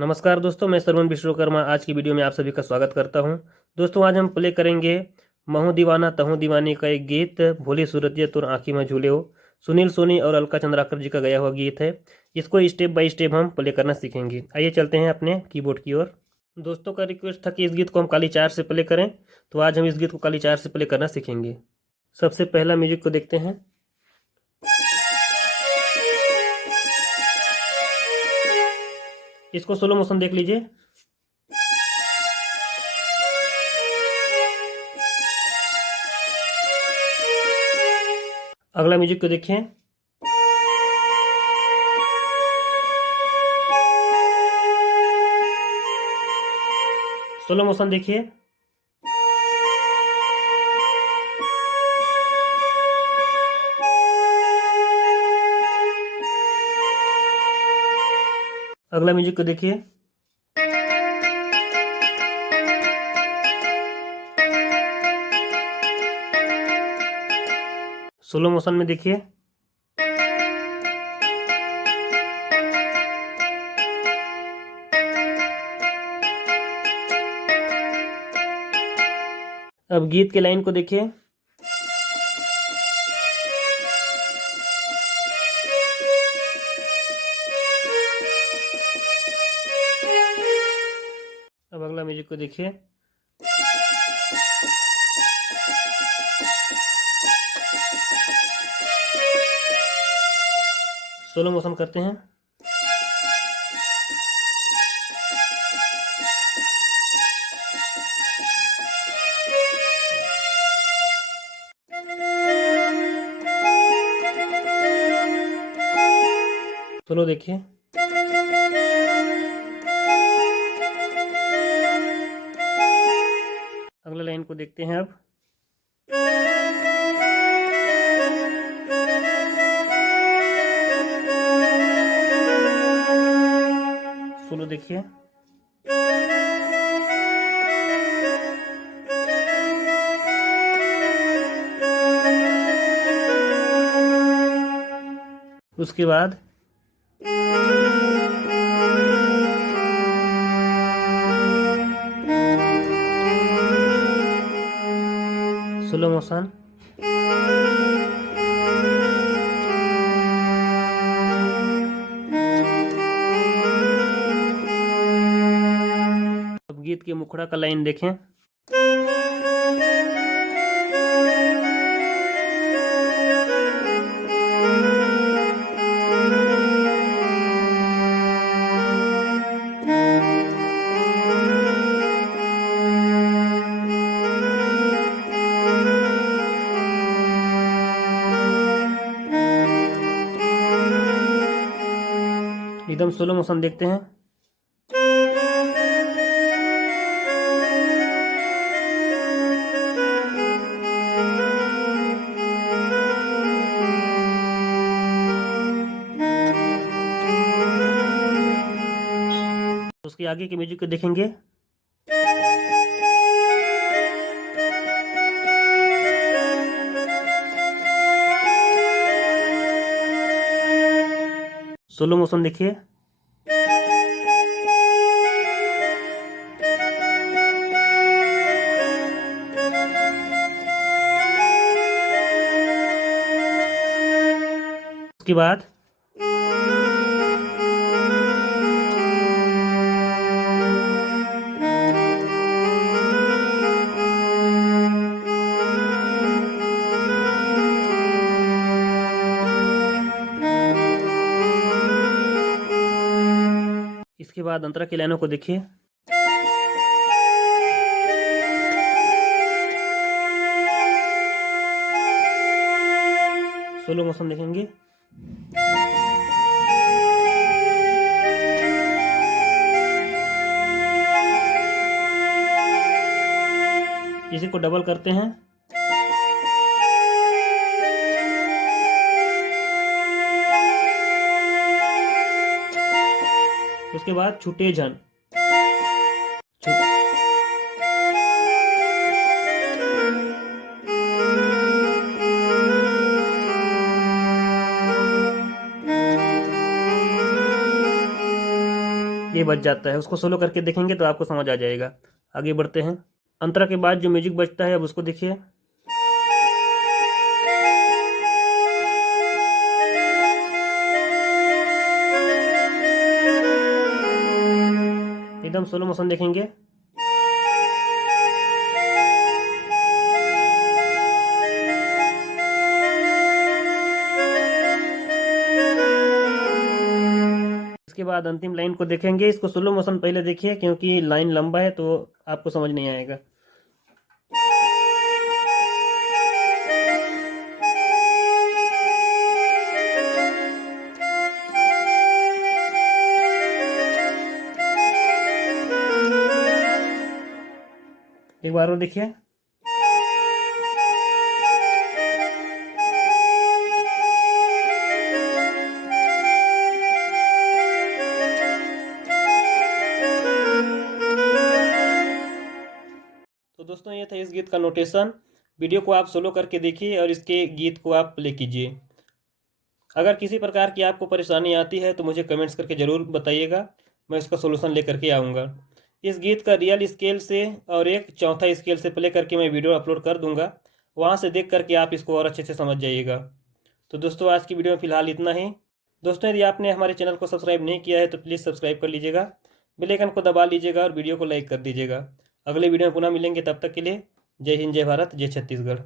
नमस्कार दोस्तों, मैं श्रवण विश्वकर्मा आज की वीडियो में आप सभी का स्वागत करता हूं। दोस्तों आज हम प्ले करेंगे महू दीवाना तहु दीवानी का एक गीत, भोली सूरतिया तुर आँखी में झूले हो। सुनील सोनी और अलका चंद्राकर जी का गाया हुआ गीत है। इसको स्टेप बाय स्टेप हम प्ले करना सीखेंगे। आइए चलते हैं अपने कीबोर्ड की ओर। दोस्तों का रिक्वेस्ट था कि इस गीत को हम काली चार से प्ले करें, तो आज हम इस गीत को काली चार से प्ले करना सीखेंगे। सबसे पहला म्यूजिक को देखते हैं। इसको स्लो मोशन देख लीजिए। अगला म्यूजिक को देखिए। स्लो मोशन देखिए। अगला म्यूजिक को देखिए। स्लो मोशन में देखिए। अब गीत के लाइन को देखिए। अब अगला म्यूजिक को देखिए। स्लो मोशन करते हैं। स्लो देखिए। अगला लाइन को देखते हैं अब। स्लो देखिए। उसके बाद स्लो मोशन। अब गीत के मुखड़ा का लाइन देखें। एकदम स्लो मोशन देखते हैं। उसके आगे के म्यूजिक को देखेंगे। स्लो मोशन देखिए। उसके बाद इसके बाद अंतरा की लाइनों को देखिए। स्लो मोशन देखेंगे। इसी को डबल करते हैं। उसके बाद छुटे जन। ये बज जाता है। उसको सोलो करके देखेंगे तो आपको समझ आ जाएगा। आगे बढ़ते हैं। अंतरा के बाद जो म्यूजिक बजता है अब उसको देखिए। एकदम स्लो मोशन देखेंगे। इसके बाद अंतिम लाइन को देखेंगे। इसको स्लो मोशन पहले देखिए क्योंकि लाइन लंबा है तो आपको समझ नहीं आएगा। एक बार और देखिए। तो दोस्तों ये था इस गीत का नोटेशन। वीडियो को आप सोलो करके देखिए और इसके गीत को आप प्ले कीजिए। अगर किसी प्रकार की आपको परेशानी आती है तो मुझे कमेंट्स करके ज़रूर बताइएगा, मैं इसका सोल्यूशन लेकर के आऊँगा। इस गीत का रियल स्केल से और एक चौथा स्केल से प्ले करके मैं वीडियो अपलोड कर दूंगा, वहाँ से देख करके आप इसको और अच्छे से समझ जाइएगा। तो दोस्तों आज की वीडियो में फ़िलहाल इतना ही। दोस्तों यदि आपने हमारे चैनल को सब्सक्राइब नहीं किया है तो प्लीज़ सब्सक्राइब कर लीजिएगा, बेल आइकन को दबा लीजिएगा और वीडियो को लाइक कर दीजिएगा। अगले वीडियो में पुनः मिलेंगे, तब तक के लिए जय हिंद, जय भारत, जय छत्तीसगढ़।